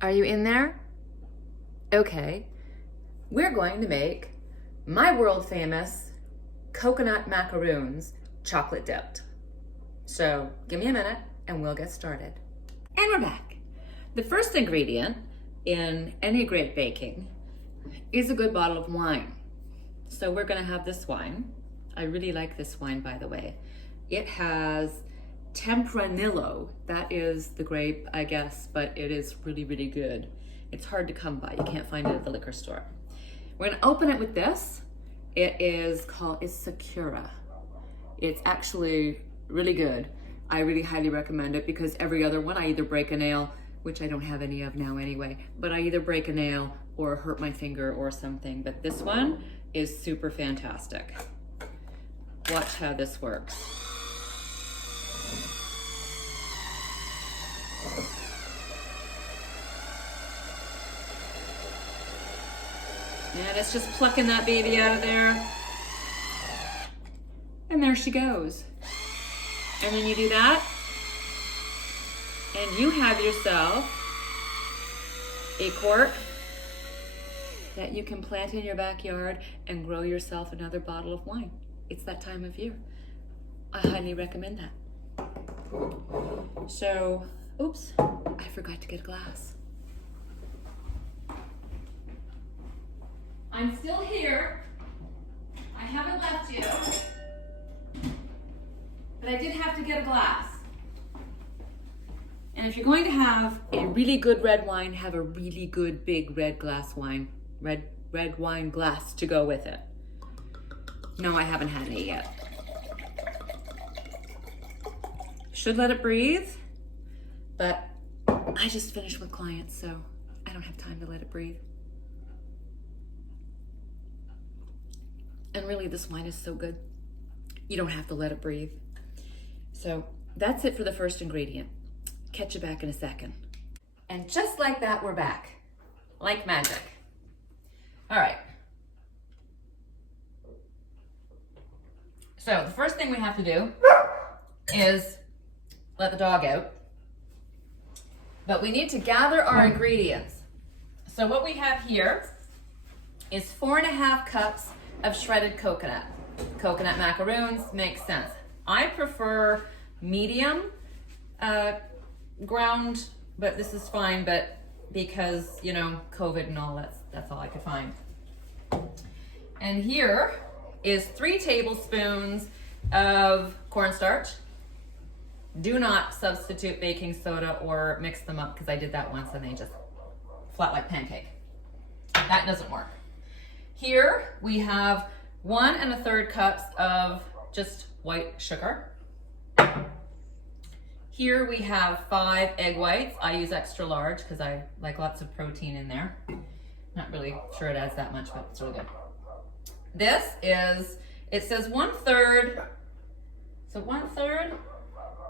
Are you in there? Okay. We're going to make my world famous coconut macaroons chocolate dipped. So give me a minute and we'll get started. And we're back. The first ingredient in any great baking is a good bottle of wine. So we're gonna have this wine. I really like this wine, by the way. It has Tempranillo, that is the grape, I guess, but it is really, really good. It's hard to come by. You can't find it at the liquor store. We're gonna open it with this. It's Sakura. It's actually really good. I really highly recommend it because every other one I either break a nail, which I don't have any of now anyway, but I either break a nail or hurt my finger or something. But this one is super fantastic. Watch how this works. And it's just plucking that baby out of there. And there she goes. And then you do that, and you have yourself a quart that you can plant in your backyard and grow yourself another bottle of wine. It's that time of year. I highly recommend that. So, oops, I forgot to get a glass. I'm still here. I haven't left you. But I did have to get a glass. And if you're going to have a really good red wine, have a really good big red wine glass to go with it. No, I haven't had any yet. Should let it breathe, but I just finished with clients, so I don't have time to let it breathe. And really, this wine is so good, you don't have to let it breathe. So that's it for the first ingredient. Catch you back in a second. And just like that, we're back. Like magic. All right. So the first thing we have to do is let the dog out. But we need to gather our ingredients. So what we have here is 4.5 cups of shredded coconut. Coconut macaroons makes sense. I prefer medium ground, but this is fine, but because, you know, COVID and all, that's all I could find. And here is 3 tablespoons of cornstarch. Do not substitute baking soda or mix them up because I did that once and they just flat like pancake. That doesn't work. Here we have 1 1/3 cups of just white sugar. Here we have 5 egg whites. I use extra large because I like lots of protein in there. Not really sure it adds that much, but it's really good. This is, it says 1/3. So 1/3,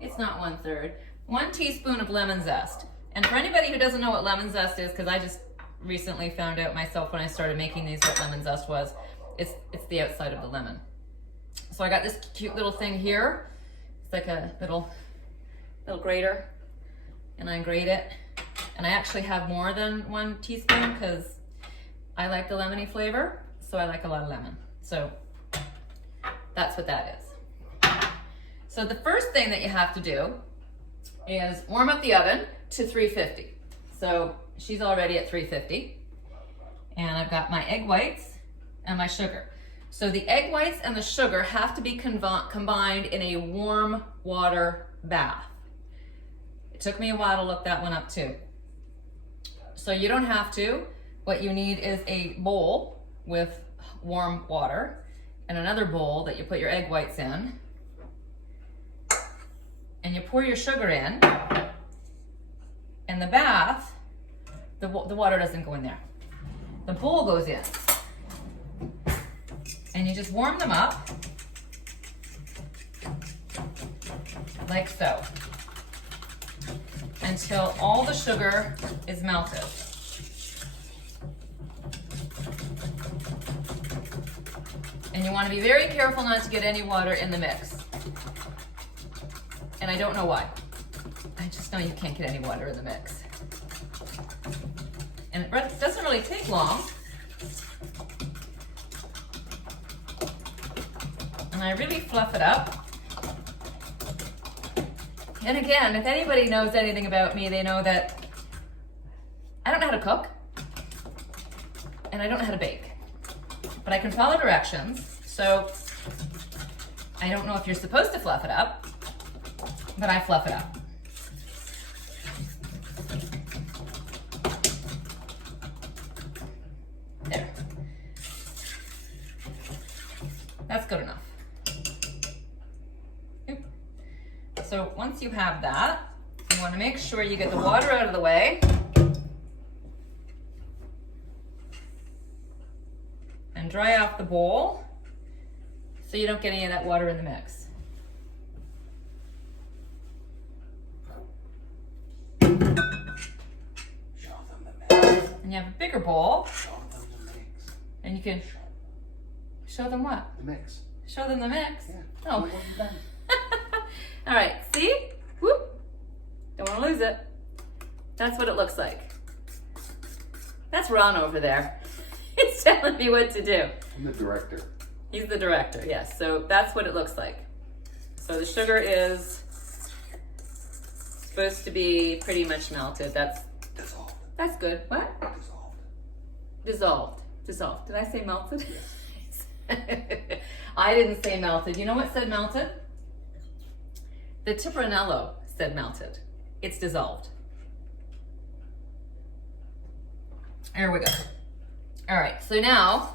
it's not 1/3. 1 teaspoon of lemon zest. And for anybody who doesn't know what lemon zest is, because I just recently found out myself when I started making these what lemon zest was, it's the outside of the lemon. So I got this cute little thing here. It's like a little grater, and I grate it. And I actually have more than 1 teaspoon because I like the lemony flavor, so I like a lot of lemon. So that's what that is. So the first thing that you have to do is warm up the oven to 350. So she's already at 350. And I've got my egg whites and my sugar. So the egg whites and the sugar have to be combined in a warm water bath. It took me a while to look that one up too. So you don't have to. What you need is a bowl with warm water and another bowl that you put your egg whites in. And you pour your sugar in. And the bath, the water doesn't go in there. The bowl goes in. And you just warm them up like so until all the sugar is melted. And you want to be very careful not to get any water in the mix. And I don't know why. I just know you can't get any water in the mix. And it doesn't really take long. And I really fluff it up. And again, if anybody knows anything about me, they know that I don't know how to cook and I don't know how to bake, but I can follow directions. So I don't know if you're supposed to fluff it up, but I fluff it up. There. That's good enough. So once you have that, you want to make sure you get the water out of the way. And dry off the bowl so you don't get any of that water in the mix. Show them the mix. And you have a bigger bowl. Show them the mix. And you can show them what? The mix. Show them the mix? Yeah. Oh. All right, see? Whoop. Don't want to lose it. That's what it looks like. That's Ron over there. He's telling me what to do. I'm the director. He's the director, yes. So that's what it looks like. So the sugar is supposed to be pretty much melted. That's dissolved. That's good. What? Dissolved. Dissolved. Dissolved. Did I say melted? Yes. I didn't say melted. You know what said melted? The Tipronello said melted. It's dissolved. There we go. All right, so now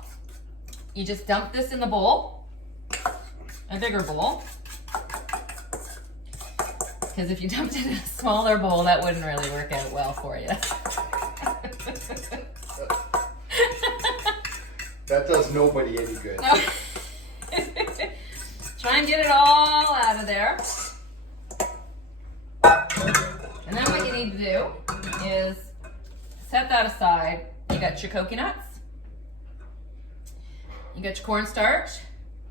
you just dump this in the bowl, a bigger bowl. Because if you dumped it in a smaller bowl, that wouldn't really work out well for you. That does nobody any good. No. Try and get it all out of there. And then what you need to do is set that aside. You got your coconuts. You got your cornstarch.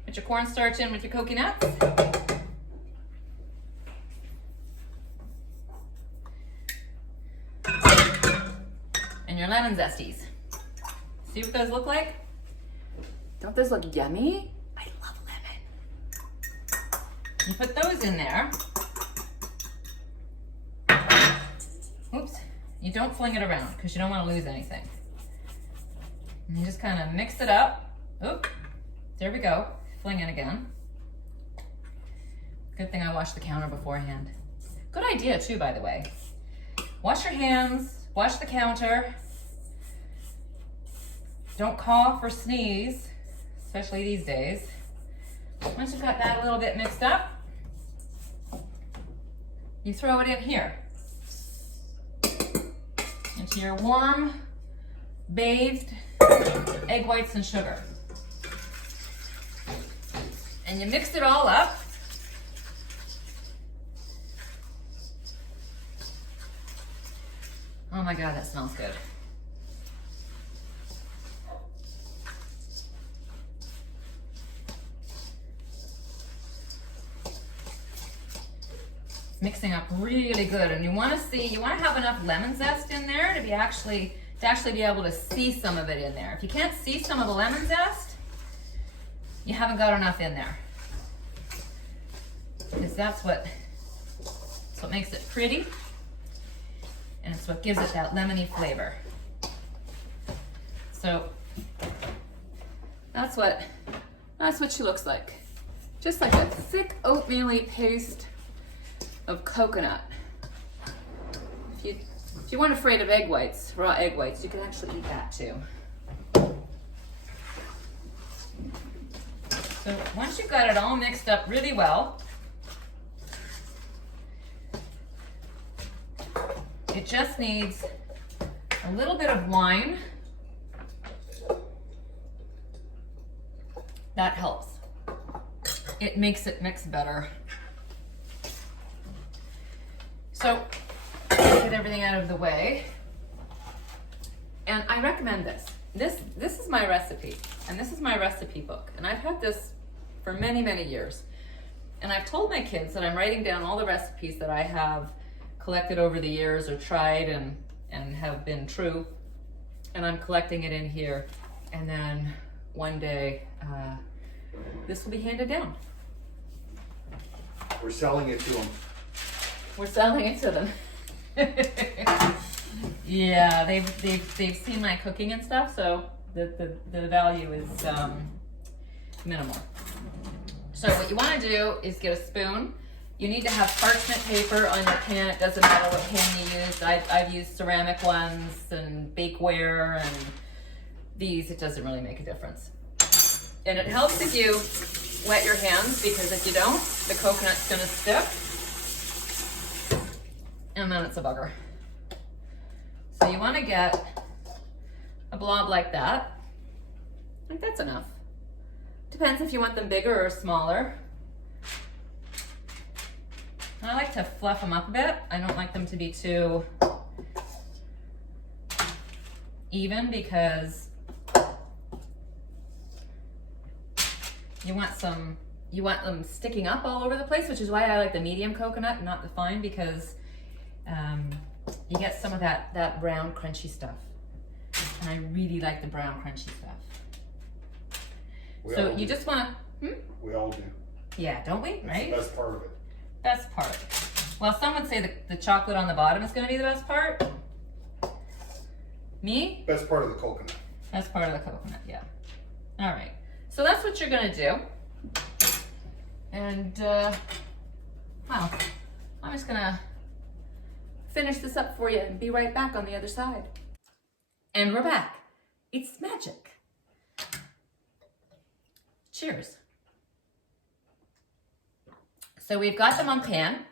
Put your cornstarch in with your coconuts. And your lemon zesties. See what those look like? Don't those look yummy? I love lemon. You put those in there. Oops. You don't fling it around because you don't want to lose anything. And you just kind of mix it up. Oop. There we go. Fling it again. Good thing I washed the counter beforehand. Good idea too, by the way. Wash your hands, wash the counter. Don't cough or sneeze, especially these days. Once you've got that a little bit mixed up, you throw it in here. Into your warm, bathed egg whites and sugar. And you mix it all up. Oh my God, that smells good. Mixing up really good, and you want to have enough lemon zest in there to actually be able to see some of it in there. If you can't see some of the lemon zest, you haven't got enough in there, because that's what makes it pretty, and it's what gives it that lemony flavor. So that's what she looks like, just like a thick oatmeal-y paste of coconut. If you weren't afraid of egg whites, raw egg whites, you can actually eat that too. So once you've got it all mixed up really well, it just needs a little bit of wine. That helps. It makes it mix better. So, get everything out of the way. And I recommend this. This is my recipe, and this is my recipe book. And I've had this for many, many years. And I've told my kids that I'm writing down all the recipes that I have collected over the years or tried and have been true. And I'm collecting it in here. And then one day, this will be handed down. We're selling it to them. We're selling it to them. Yeah, they've seen my cooking and stuff, so the value is minimal. So what you want to do is get a spoon. You need to have parchment paper on your pan. It doesn't matter what pan you use. I've used ceramic ones and bakeware and these. It doesn't really make a difference. And it helps if you wet your hands, because if you don't, the coconut's gonna stick. And then it's a bugger. So you want to get a blob like that. I think that's enough. Depends if you want them bigger or smaller. I like to fluff them up a bit. I don't like them to be too even, because you want them sticking up all over the place, which is why I like the medium coconut and not the fine, because you get some of that brown crunchy stuff. And I really like the brown crunchy stuff. So you just want to, We all do. Yeah, don't we? That's right? the best part of it. Best part. Well, some would say the chocolate on the bottom is going to be the best part. Me? Best part of the coconut. Best part of the coconut, yeah. All right. So that's what you're going to do. And, well, I'm just going to finish this up for you and be right back on the other side. And we're back. It's magic. Cheers. So we've got them on pan.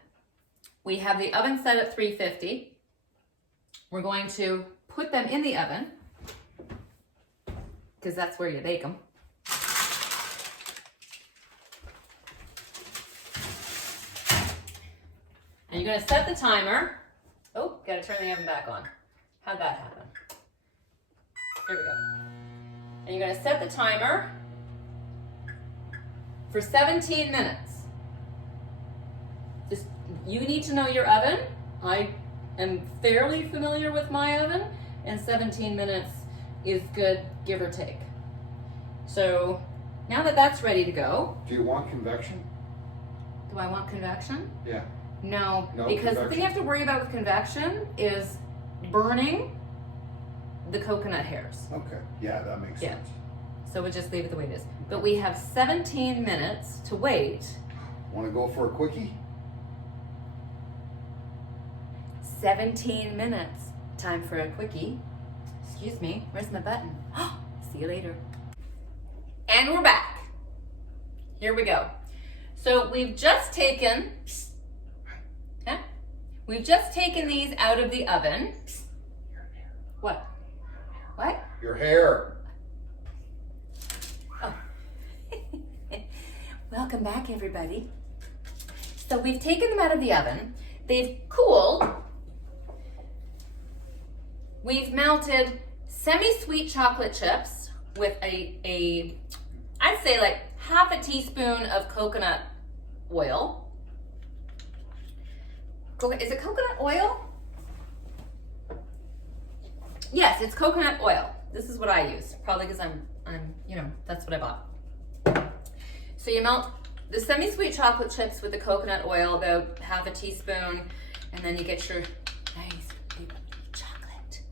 We have the oven set at 350. We're going to put them in the oven, because that's where you bake them. And you're going to set the timer. Oh, got to turn the oven back on. How'd that happen? Here we go. And you're going to set the timer for 17 minutes. Just, you need to know your oven. I am fairly familiar with my oven, and 17 minutes is good, give or take. So now that that's ready to go. Do you want convection? Do I want convection? Yeah. No, No because the thing convection. you have to worry about with convection is burning the coconut hairs. Okay. Yeah, that makes Yeah. sense. So we'll just leave it the way it is. But we have 17 minutes to wait. Want to go for a quickie? 17 minutes. Time for a quickie. Excuse me, where's my button? See you later. And we're back. Here we go. So we've just taken, these out of the oven. What? What? Your hair. Oh. Welcome back, everybody. So we've taken them out of the oven. They've cooled. We've melted semi-sweet chocolate chips with I'd say like half a teaspoon of coconut oil. Is it coconut oil? Yes, it's coconut oil. This is what I use, probably because I'm, that's what I bought. So you melt the semi-sweet chocolate chips with the coconut oil, about half a teaspoon, and then you get your nice big chocolate.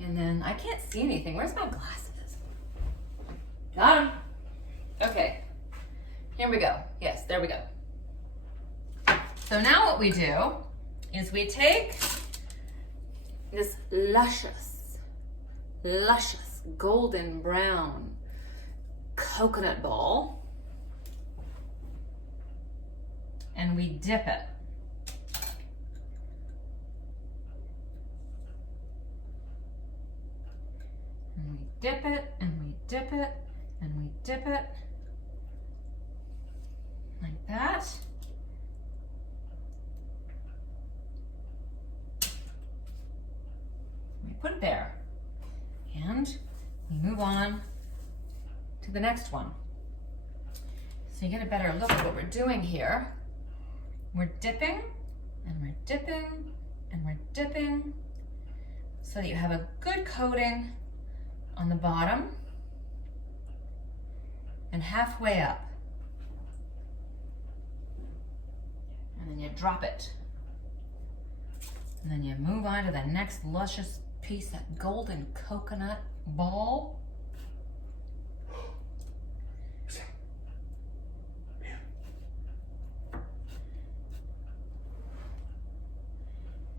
And then, I can't see anything. Where's my glasses? Got them. Okay, here we go. Yes, there we go. So now what we do is we take this luscious golden brown coconut ball and we dip it. And we dip it, and we dip it, and we dip it. Like that. We put it there. And we move on to the next one. So you get a better look at what we're doing here. We're dipping And we're dipping, and we're dipping, so that you have a good coating on the bottom and halfway up. And then you drop it. And then you move on to the next luscious piece, that golden coconut ball.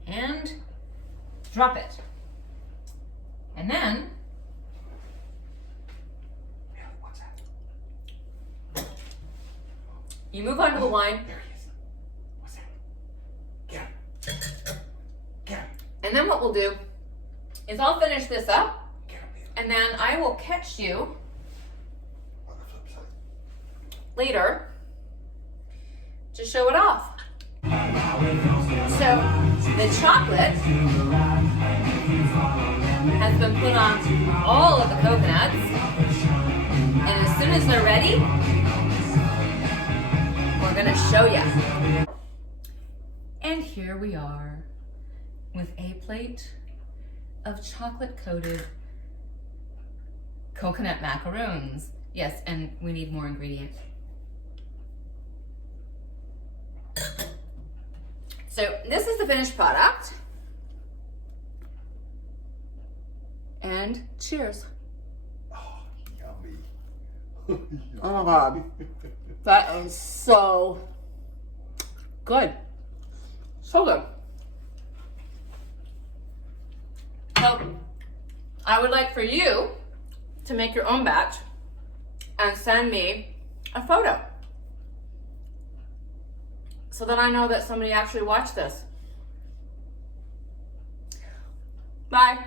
And drop it. And then you move on to the wine. There he is. What's that? Get him. Get him. And then what we'll do is I'll finish this up, Get him. and then I will catch you On the flip side. later to show it off. So the chocolate has been put on all of the coconuts, and as soon as they're ready, we're gonna show you. And here we are with a plate of chocolate coated coconut macaroons. Yes, and we need more ingredients. So this is the finished product. And cheers. Oh, yummy. Oh my God. That is so good. So good. So I would like for you to make your own batch and send me a photo, so that I know that somebody actually watched this. Bye.